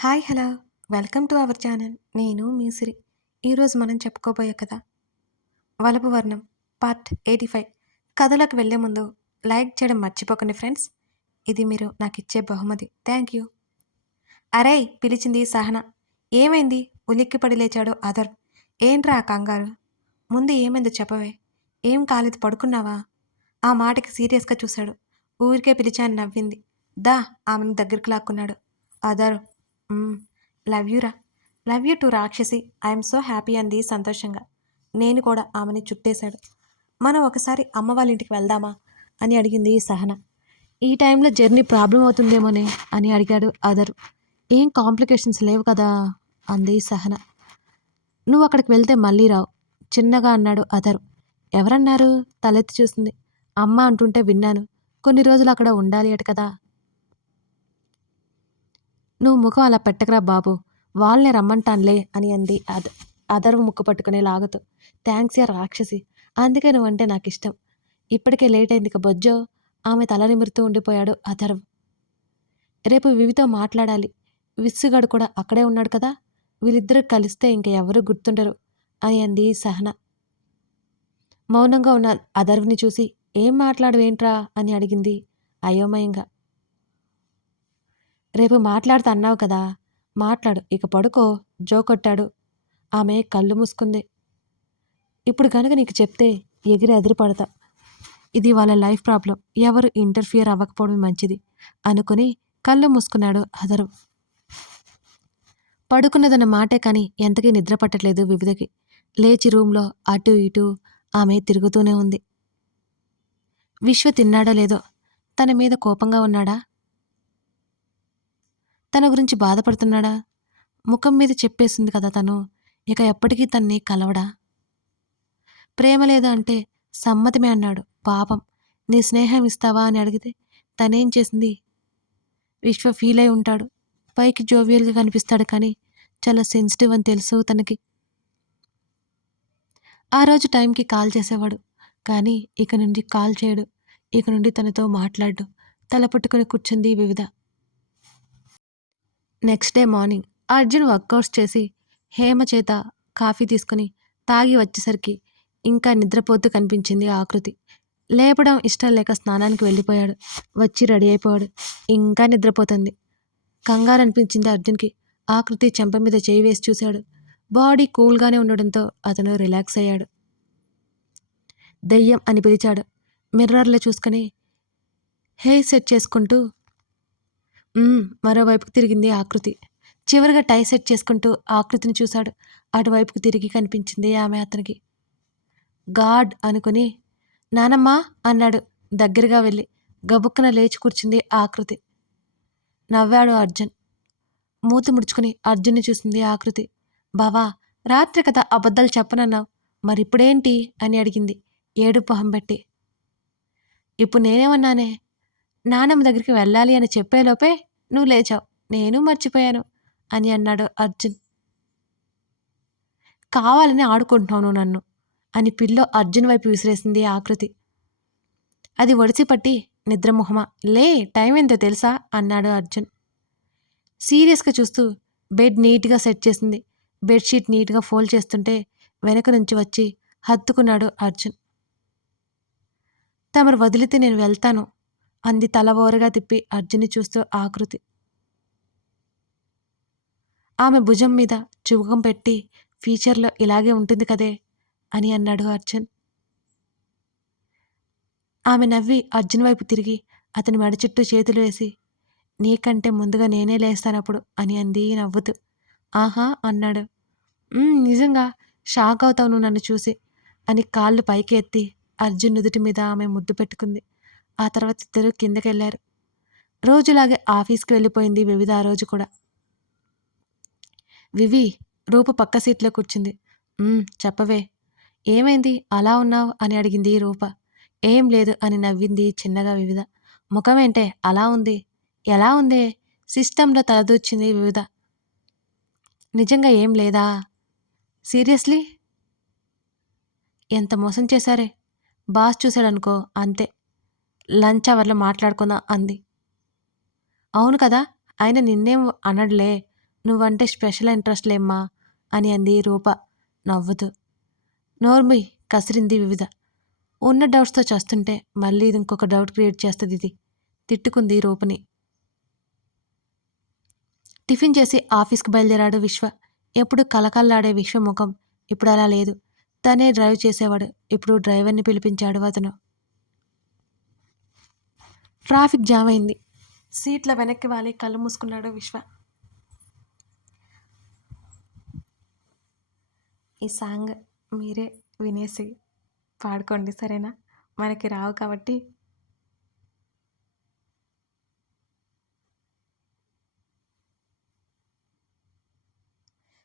Hi hello. Welcome to our channel. నేను మీసిరి ఈరోజు మనం చెప్పుకోబోయే కథ వలపు వర్ణం పార్ట్ ఎయిటీ ఫైవ్. కథలోకి వెళ్ళే ముందు లైక్ చేయడం మర్చిపోకండి ఫ్రెండ్స్. ఇది మీరు నాకు ఇచ్చే బహుమతి. Thank you. అరే పిలిచింది సహన. ఏమైంది? ఉలిక్కిపడి లేచాడు అదర్ ఏంట్రా ఆ కంగారు? ముందు ఏమైందో చెప్పవే. ఏం కాలేదు పడుకున్నావా? ఆ మాటకి సీరియస్గా చూశాడు. ఊరికే పిలిచాను నవ్వింది. దా ఆమెను దగ్గరికి లాక్కున్నాడు. అదర్ లవ్ యురా లవ్ యూ టు రాక్షసి. ఐఎమ్ సో హ్యాపీ అంది సంతోషంగా. నేను కూడా ఆమెని చుట్టేశాడు. మనం ఒకసారి అమ్మ వాళ్ళ ఇంటికి వెళ్దామా? అని అడిగింది సహన. ఈ టైంలో జర్నీ ప్రాబ్లం అవుతుందేమోనే? అని అడిగాడు అదర్. ఏం కాంప్లికేషన్స్ లేవు కదా? అంది సహన. నువ్వు అక్కడికి వెళ్తే మళ్ళీ రావు. చిన్నగా అన్నాడు అదర్. ఎవరన్నారు? తలెత్తి చూసింది. అమ్మ అంటుంటే విన్నాను. కొన్ని రోజులు అక్కడ ఉండాలి అట కదా? నువ్వు ముఖం అలా పెట్టకరా బాబు వాళ్ళనే రమ్మంటానులే అని అంది అద అదర్వ ముక్కు పట్టుకునే లాగుతూ. థ్యాంక్స్ యా రాక్షసి అందుకే నువ్వంటే నాకు ఇష్టం ఇప్పటికే లేట్ అయింది ఇక బొజ్జో ఆమె తల నిమురుతూ ఉండిపోయాడు అథర్వ్ రేపు వివితో మాట్లాడాలి. విస్సుగాడు కూడా అక్కడే ఉన్నాడు కదా వీళ్ళిద్దరూ కలిస్తే ఇంక ఎవరు గుర్తుండరు అని అంది సహన. మౌనంగా ఉన్న అథర్వ్ని చూసి ఏం మాట్లాడవేంట్రా అని అడిగింది అయోమయంగా. రేపు మాట్లాడుతా అన్నావు కదా మాట్లాడు ఇక పడుకో జో కొట్టాడు. ఆమె కళ్ళు మూసుకుంది. ఇప్పుడు కనుక నీకు చెప్తే ఎగిరి అదిరిపడతా. ఇది వాళ్ళ లైఫ్ ప్రాబ్లం ఎవరు ఇంటర్ఫియర్ అవ్వకపోవడం మంచిది అనుకుని కళ్ళు మూసుకున్నాడు అదరు పడుకున్నదన్న మాటే కానీ ఎంతకీ నిద్ర పట్టట్లేదు వివిధకి. లేచి రూమ్లో అటు ఇటు ఆమె తిరుగుతూనే ఉంది. విశ్వ తిన్నాడో లేదో తన మీద కోపంగా ఉన్నాడా? తన గురించి బాధపడుతున్నాడా? ముఖం మీద చెప్పేసింది కదా తను. ఇక ఎప్పటికీ తన్ని కలవడా? ప్రేమ లేదా అంటే సమ్మతమే అన్నాడు. పాపం. నీ స్నేహం ఇస్తావా అని అడిగితే తనేం చేసింది? విశ్వ ఫీల్ అయి ఉంటాడు. పైకి జోవియల్గా కనిపిస్తాడు కానీ చాలా సెన్సిటివ్ అని తెలుసు తనకి. ఆ రోజు టైంకి కాల్ చేసేవాడు. కానీ ఇక నుండి కాల్ చేయడు. ఇక నుండి తనతో మాట్లాడు తల పుట్టుకుని కూర్చుంది Vividha. Next day morning Arjun workouts చేసి హేమ చేత కాఫీ తీసుకుని తాగి వచ్చేసరికి ఇంకా నిద్రపోతూ కనిపించింది ఆకృతి. లేపడం ఇష్టం లేక స్నానానికి వెళ్ళిపోయాడు. వచ్చి రెడీ అయిపోయాడు. ఇంకా నిద్రపోతుంది. కంగారు అనిపించింది అర్జున్కి. ఆకృతి చెంప మీద చేయి వేసి చూశాడు. బాడీ కూల్గానే ఉండడంతో అతను రిలాక్స్ అయ్యాడు. దెయ్యం అని పిలిచాడు. మిర్రర్లో చూసుకుని హెయిర్ సెట్ చేసుకుంటూ మరోవైపుకు తిరిగింది ఆకృతి. చివరిగా టై సెట్ చేసుకుంటూ ఆకృతిని చూశాడు. అటువైపుకు తిరిగి కనిపించింది ఆమె అతనికి. గాడ్ అనుకుని నానమ్మా అన్నాడు దగ్గరగా వెళ్ళి. గబుక్కున లేచి కూర్చుంది ఆకృతి. నవ్వాడు అర్జున్. మూతి ముడుచుకుని అర్జున్ని చూసింది ఆకృతి. బావా రాత్రి కథ అబద్ధాలు చెప్పనన్నావు. మరిప్పుడేంటి? అని అడిగింది ఏడు పొహం పెట్టి ఇప్పుడు నేనేమన్నానే? నానమ్మ దగ్గరికి వెళ్ళాలి అని చెప్పేలోపే నువ్వు లేచావు. నేను మర్చిపోయాను అని అన్నాడు అర్జున్. కావాలని ఆడుకుంటున్నావు నన్ను అని పిల్లో అర్జున్ వైపు విసిరేసింది ఆకృతి. అది ఒడిసి పట్టి నిద్రమొహమా లే టైం ఎంతో తెలుసా? అన్నాడు అర్జున్. సీరియస్గా చూస్తూ బెడ్ నీట్గా సెట్ చేసింది. బెడ్షీట్ నీట్గా ఫోల్డ్ చేస్తుంటే వెనక నుంచి వచ్చి హత్తుకున్నాడు అర్జున్. తమరు వదిలితే నేను వెళ్తాను అంది తల ఓరగా తిప్పి అర్జుని చూస్తూ ఆకృతి ఆమె భుజం మీద చుగం పెట్టి ఫీచర్లో ఇలాగే ఉంటుంది కదే అని అన్నాడు అర్జున్. ఆమె నవ్వి అర్జున్ వైపు తిరిగి అతని మెడ చుట్టూ చేతులు వేసి నీకంటే ముందుగా నేనే లేస్తానప్పుడు అని అంది నవ్వుతూ. ఆహా అన్నాడు. నిజంగా షాక్ అవుతావు నువ్వు నన్ను చూసి అని కాళ్ళు పైకి ఎత్తి అర్జున్ నుదుటి మీద ఆమె ముద్దు పెట్టుకుంది. ఆ తర్వాత ఇద్దరు కిందకెళ్ళారు రోజులాగే ఆఫీస్కి వెళ్ళిపోయింది వివిధ ఆ రోజు కూడా. వివి రూపు పక్క సీట్లో కూర్చుంది. చెప్పవే. ఏమైంది? అలా ఉన్నావు? అని అడిగింది రూప. ఏం లేదు అని నవ్వింది చిన్నగా వివిధ. ముఖమేంటే? అలా ఉంది. ఎలా ఉందే? సిస్టంలో తలదూర్చింది వివిధ. నిజంగా ఏం లేదా? సీరియస్లీ? ఎంత మోసం చేశారే? బాస్ చూశాడనుకో అంతే. లంచ్ అవర్లో మాట్లాడుకుందాం అంది. అవును కదా ఆయన నిన్నేం అనడులే నువ్వంటే స్పెషల్ ఇంట్రెస్ట్ లేమ్మా అని అంది రూప నవ్వుతూ. నోర్మి కసిరింది వివిధ. ఉన్న డౌట్స్తో చేస్తుంటే మళ్ళీ ఇది ఇంకొక డౌట్ క్రియేట్ చేస్తుంది ఇది తిట్టుకుంది రూపని. టిఫిన్ చేసి ఆఫీస్కి బయలుదేరాడు విశ్వ. ఎప్పుడు కలకల్లాడే విశ్వ ముఖం ఇప్పుడు అలా లేదు. తనే డ్రైవ్ చేసేవాడు ఇప్పుడు డ్రైవర్ని పిలిపించాడు అతను. ట్రాఫిక్ జామ్ అయింది. సీట్ల వెనక్కి వాలి కళ్ళు మూసుకున్నాడు విశ్వ. ఈ సాంగ్ మీరే వినేసి పాడుకోండి సరేనా? మనకి రావు కాబట్టి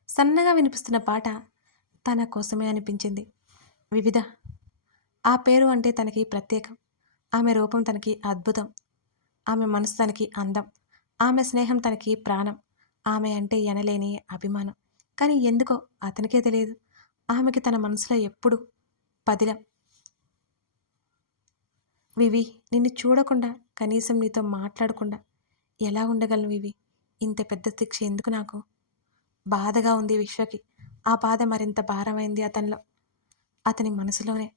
సన్నగా వినిపిస్తున్న పాట తన కోసమే అనిపించింది. వివిధ ఆ పేరు అంటే తనకి ప్రత్యేకం. ఆమె రూపం తనకి అద్భుతం. ఆమె మనసు తనకి అందం. ఆమె స్నేహం తనకి ప్రాణం. ఆమె అంటే ఎనలేని అభిమానం. కానీ ఎందుకో అతనికే తెలియదు. ఆమెకి తన మనసులో ఎప్పుడు పదిలం. వివి నిన్ను చూడకుండా కనీసం నీతో మాట్లాడకుండా ఎలా ఉండగలను వివి? ఇంత పెద్ద శిక్ష ఎందుకు నాకు? బాధగా ఉంది విశ్వకి. ఆ బాధ మరింత భారమైంది అతనిలో. అతని మనసులోనే.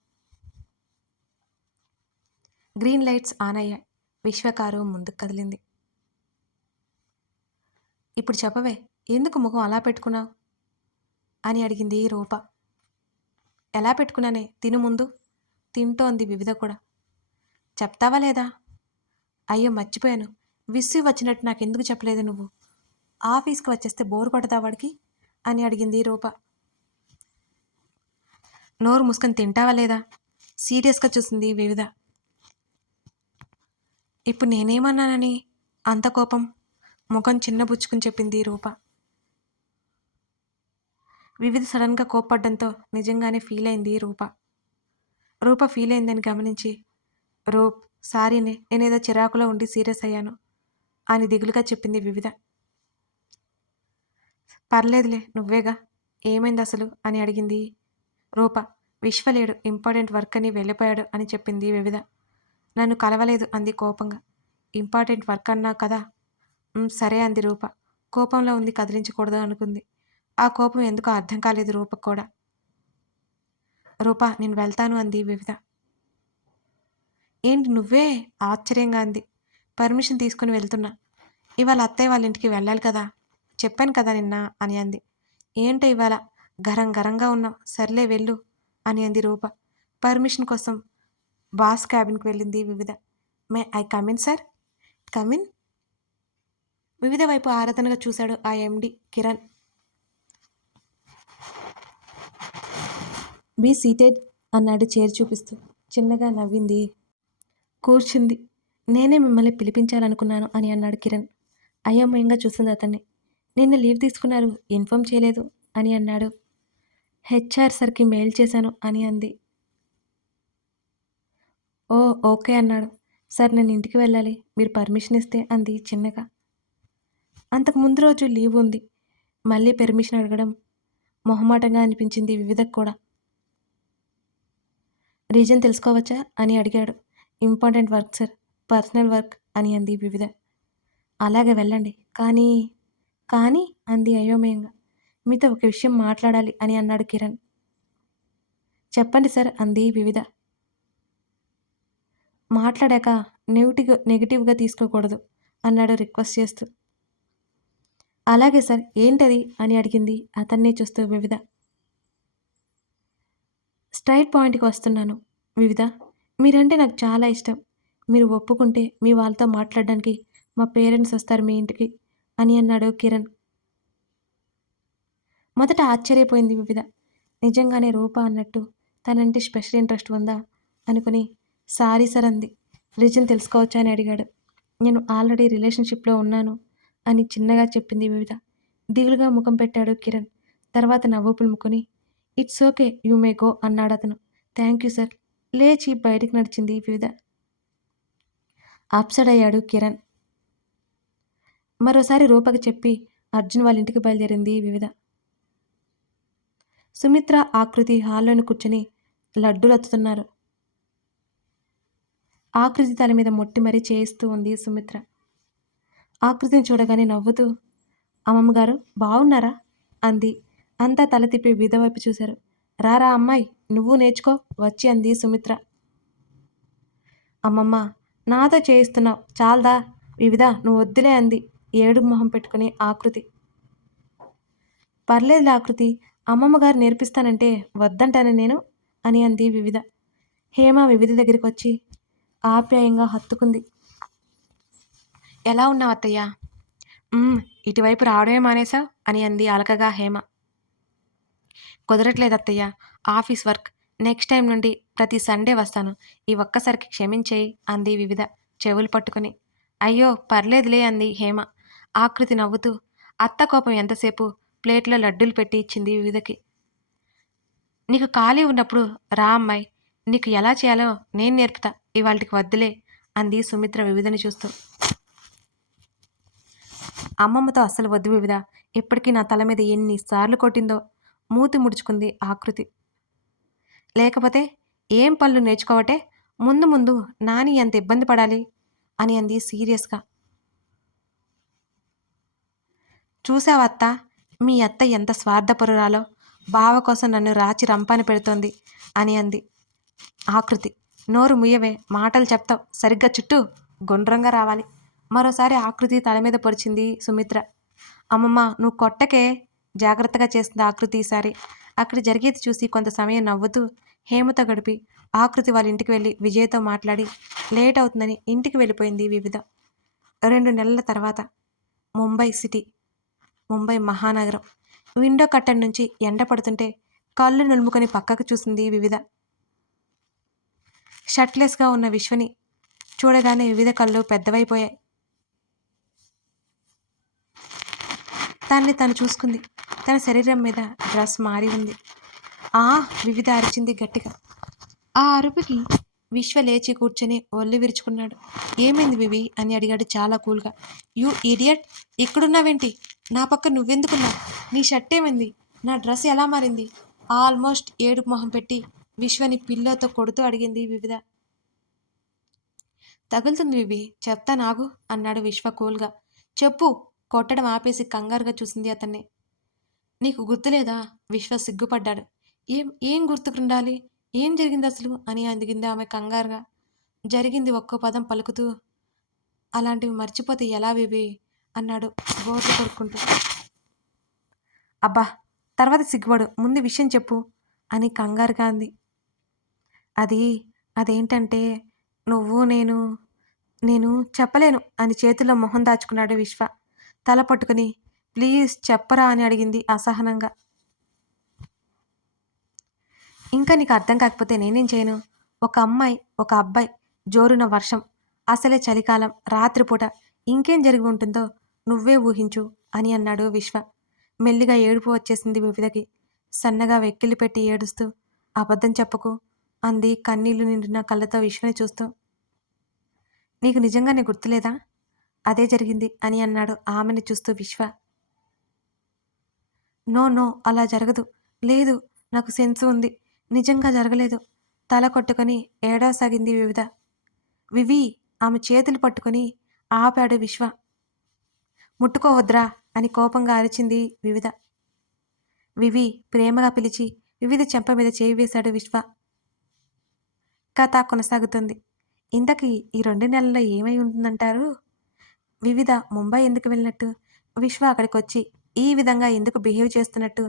గ్రీన్ లైట్స్ ఆన్ అయ్యాయి విశ్వకారు ముందుకు కదిలింది. ఇప్పుడు చెప్పవే ఎందుకు ముఖం అలా పెట్టుకున్నావు? అని అడిగింది రూప. ఎలా పెట్టుకున్నానే తిను ముందు తింటోంది వివిధ కూడా. చెప్తావా లేదా? అయ్యో మర్చిపోయాను. విస్సు వచ్చినట్టు నాకెందుకు చెప్పలేదు నువ్వు? ఆఫీస్కి వచ్చేస్తే బోర్ కొడతా వాడికి? అని అడిగింది రూప. నోరు మూసుకొని తింటావా లేదా? సీరియస్గా చూసింది వివిధ. ఇప్పుడు నేనేమన్నానని? అంత కోపం. ముఖం చిన్నబుచ్చుకుని చెప్పింది రూప. వివిధ సడన్గా కోప్పడ్డంతో నిజంగానే ఫీల్ అయింది రూప. రూప ఫీల్ అయిందని గమనించి రూప్ సారీనే నేనేదో చిరాకులో ఉండి సీరియస్ అయ్యాను అని దిగులుగా చెప్పింది వివిధ. పర్లేదులే నువ్వేగా ఏమైంది అసలు? అని అడిగింది రూప. విశ్వలేడు ఇంపార్టెంట్ వర్క్ అని వెళ్ళిపోయాడు అని చెప్పింది వివిధ. నన్ను కలవలేదు అంది కోపంగా. ఇంపార్టెంట్ వర్క్ అన్నా కదా? సరే అంది రూప. కోపంలో ఉంది కదిలించకూడదు అనుకుంది. ఆ కోపం ఎందుకో అర్థం కాలేదు రూపకు కూడా. రూప నేను వెళ్తాను అంది వివిధ. ఏంటి నువ్వే? ఆశ్చర్యంగా అంది. పర్మిషన్ తీసుకుని వెళ్తున్నా. ఇవాళ అత్తయ్య వాళ్ళ ఇంటికి వెళ్ళాలి కదా? చెప్పాను కదా నిన్న అని అంది. ఏంటో ఇవాళ? గరం గరంగా ఉన్నావు. సర్లే వెళ్ళు అని అంది రూప. పర్మిషన్ కోసం బాస్ క్యాబిన్కి వెళ్ళింది Vividha. May I come in sir. Come in Vividha వైపు ఆరాధనగా చూశాడు ఆ ఎండి కిరణ్. బీ సీటెడ్ అన్నాడు చేరి చూపిస్తూ. చిన్నగా నవ్వింది. కూర్చుంది. నేనే మిమ్మల్ని పిలిపించాలనుకున్నాను అని అన్నాడు కిరణ్. అయోమయంగా చూసింది అతన్ని. నిన్న లీవ్ తీసుకున్నారు ఇన్ఫామ్ చేయలేదు అని అన్నాడు. హెచ్ఆర్ సార్కి మెయిల్ చేశాను అని అంది. ఓ ఓకే అన్నాడు. సార్ నేను ఇంటికి వెళ్ళాలి. మీరు పర్మిషన్ ఇస్తే అంది చిన్నగా. అంతకు ముందు రోజు లీవ్ ఉంది. మళ్ళీ పెర్మిషన్ అడగడం మొహమాటంగా అనిపించింది వివిధకు కూడా. రీజన్ తెలుసుకోవచ్చా? అని అడిగాడు. Important work sir. Personal work అని అంది వివిధ. అలాగే వెళ్ళండి. కానీ కానీ అంది అయోమయంగా. మీతో ఒక విషయం మాట్లాడాలి అని అన్నాడు కిరణ్. చెప్పండి సార్ అంది వివిధ. మాట్లాడాక నెగిటివ్ నెగిటివ్గా తీసుకోకూడదు అన్నాడు రిక్వెస్ట్ చేస్తూ. అలాగే సార్ ఏంటది? అని అడిగింది అతన్నే చూస్తూ వివిధ. స్ట్రైట్ పాయింట్కి వస్తున్నాను వివిధ. మీరంటే నాకు చాలా ఇష్టం. మీరు ఒప్పుకుంటే మీ వాళ్ళతో మాట్లాడడానికి మా పేరెంట్స్ వస్తారు మీ ఇంటికి అని అన్నాడు కిరణ్. మొదట ఆశ్చర్యపోయింది వివిధ. నిజంగానే రూప అన్నట్టు తనంటే స్పెషల్ ఇంట్రెస్ట్ ఉందా అనుకుని సారీ సార్ అంది. రీజన్ తెలుసుకోవచ్చా అని అడిగాడు. నేను ఆల్రెడీ రిలేషన్షిప్లో ఉన్నాను అని చిన్నగా చెప్పింది వివిధ. దిగులుగా ముఖం పెట్టాడు కిరణ్. తర్వాత నవ్వు పులుముకొని it's okay you may go అన్నాడు అతను. థ్యాంక్ యూ సార్ లేచి బయటికి నడిచింది వివిధ. అప్సెట్ అయ్యాడు కిరణ్. మరోసారి రూపకి చెప్పి అర్జున్ వాళ్ళ ఇంటికి బయలుదేరింది వివిధ. సుమిత్ర ఆకృతి హాల్లోని కూర్చొని లడ్డూలు అత్తుతున్నారు. ఆకృతి తల మీద మొట్టి మరీ చేయిస్తూ ఉంది సుమిత్ర. ఆకృతిని చూడగానే నవ్వుతూ అమ్మమ్మగారు బాగున్నారా అంది. అంతా తల తిప్పి వివిధ వైపు చూశారు. రారా అమ్మాయి నువ్వు నేర్చుకో వచ్చి అంది సుమిత్ర. అమ్మమ్మ నాతో చేయిస్తున్నావు చాలదా? వివిధ నువ్వు వద్దులే అంది ఏడు మొహం పెట్టుకుని ఆకృతి. పర్లేదు ఆకృతి అమ్మమ్మ గారు నేర్పిస్తానంటే వద్దంటాను నేను అని అంది వివిధ. హేమ వివిధ దగ్గరికి వచ్చి ఆప్యాయంగా హత్తుకుంది. ఎలా ఉన్నావు అత్తయ్య? ఇటువైపు రావడమే మానేశావు? అని అంది అలకగా హేమ. కుదరట్లేదు అత్తయ్య ఆఫీస్ వర్క్. నెక్స్ట్ టైం నుండి ప్రతి సండే వస్తాను. ఈ ఒక్కసారికి క్షమించేయి అంది వివిధ చెవులు పట్టుకుని. అయ్యో పర్లేదులే అంది హేమ ఆకృతి నవ్వుతూ. అత్త కోపం ఎంతసేపు? ప్లేట్లో లడ్డూలు పెట్టి ఇచ్చింది వివిధకి. నీకు ఖాళీ ఉన్నప్పుడు రా అమ్మాయి నీకు ఎలా చేయాలో నేను నేర్పుతా. ఇవాళకి వద్దులే అంది సుమిత్ర వివిధని చూస్తూ. అమ్మమ్మతో అస్సలు వద్దు వివిధ. ఇప్పటికీ నా తల మీద ఎన్నిసార్లు కొట్టిందో మూతి ముడుచుకుంది ఆకృతి. లేకపోతే ఏం పళ్ళు నేర్చుకోవటే? ముందు ముందు నాని ఎంత ఇబ్బంది పడాలి? అని అంది సీరియస్గా. చూసావా అత్త మీ అత్త ఎంత స్వార్థపరురాలో? బావ కోసం నన్ను రాచి రంపాని పెడుతోంది అని అంది. ఆకృతి. నోరు ముయ్యవే మాటలు చెప్తావు. సరిగ్గా చుట్టూ గుండ్రంగా రావాలి. మరోసారి ఆకృతి తల మీద పొడిచింది సుమిత్ర. అమ్మమ్మ నువ్వు కొట్టకే జాగ్రత్తగా చేసింది ఆకృతి ఈసారి. అక్కడ జరిగేది చూసి కొంత సమయం నవ్వుతూ హేమతో గడిపి ఆకృతి వాళ్ళ ఇంటికి వెళ్ళి విజయ్తో మాట్లాడి లేట్ అవుతుందని ఇంటికి వెళ్ళిపోయింది వివిధ. రెండు నెలల తర్వాత ముంబై సిటీ ముంబై మహానగరం. విండో కట్టన్ నుంచి ఎండ పడుతుంటే కళ్ళు నులుముకొని పక్కకు చూసింది వివిధ. షర్ట్లెస్గా ఉన్న విశ్వని చూడగానే వివిధ కళ్ళు పెద్దవైపోయాయి. తన్ని తను చూసుకుంది. తన శరీరం మీద డ్రెస్ మారి ఉంది. ఆ వివిధ అరిచింది గట్టిగా. ఆ అరుపుకి విశ్వ లేచి కూర్చొని ఒళ్ళు విరుచుకున్నాడు. ఏమైంది వివి? అని అడిగాడు చాలా కూల్గా. You idiot! ఇక్కడున్నావేంటి? నా పక్క నువ్వెందుకున్నావు? నీ షర్ట్ ఏమైంది నా డ్రెస్ ఎలా మారింది? ఆల్మోస్ట్ ఏడుపు మొహం పెట్టి విశ్వని పిల్లోతో కొడుతూ అడిగింది వివిధ. తగులుతుంది వివి చెప్తా నాగు అన్నాడు విశ్వ కూల్గా. చెప్పు కొట్టడం ఆపేసి కంగారుగా చూసింది అతన్ని. నీకు గుర్తులేదా? విశ్వ సిగ్గుపడ్డాడు. ఏం ఏం గుర్తుకుండాలి? ఏం జరిగింది అసలు? అని అందిగింది ఆమె కంగారుగా. జరిగింది ఒక్కో పదం పలుకుతూ అలాంటివి మర్చిపోతే ఎలా వివి? అన్నాడు బోర్లు కొరుక్కుంటూ. అబ్బా తర్వాత సిగ్గుపడు ముందు విషయం చెప్పు అని కంగారుగా అంది. అది అదేంటంటే నువ్వు నేను నేను చెప్పలేను అని చేతిలో మొహం దాచుకున్నాడు విశ్వ. తల పట్టుకుని ప్లీజ్ చెప్పరా అని అడిగింది అసహనంగా. ఇంకా నీకు అర్థం కాకపోతే నేనేం చేయను? ఒక అమ్మాయి ఒక అబ్బాయి జోరున వర్షం అసలే చలికాలం రాత్రిపూట ఇంకేం జరిగి ఉంటుందో నువ్వే ఊహించు అని అన్నాడు విశ్వ. మెల్లిగా ఏడుపు వచ్చేసింది వివిధకి. సన్నగా వెక్కిలి పెట్టి ఏడుస్తూ అబద్ధం చెప్పకు అంది కన్నీళ్ళు నిండిన కళ్ళతో విశ్వని చూస్తూ. నీకు నిజంగానే గుర్తులేదా? అదే జరిగింది అని అన్నాడు ఆమెని చూస్తూ విశ్వ. నో నో అలా జరగదు. లేదు నాకు సెన్స్ ఉంది. నిజంగా జరగలేదు. తల కొట్టుకొని ఏడవసాగింది వివిధ. వివి ఆమె చేతులు పట్టుకొని ఆపాడు విశ్వ. ముట్టుకోవద్రా అని కోపంగా అరిచింది వివిధ. వివి ప్రేమగా పిలిచి వివిధ చెంప మీద చేయి వేశాడు విశ్వ. కథ కొనసాగుతుంది. ఇంతకీ ఈ రెండు నెలల్లో ఏమై ఉంటుందంటారు? వివిధ ముంబై ఎందుకు వెళ్ళినట్టు? విశ్వ అక్కడికి వచ్చి ఈ విధంగా ఎందుకు బిహేవ్ చేస్తున్నట్టు?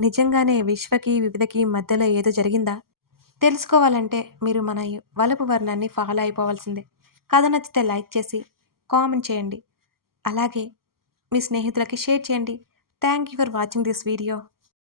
నిజంగానే విశ్వకి వివిధకి మధ్యలో ఏదో జరిగిందా? తెలుసుకోవాలంటే మీరు మన వలపు వర్ణాన్ని ఫాలో అయిపోవాల్సిందే. కథ నచ్చితే లైక్ చేసి కామెంట్ చేయండి. అలాగే మీ స్నేహితులకి షేర్ చేయండి. Thank you for watching this video.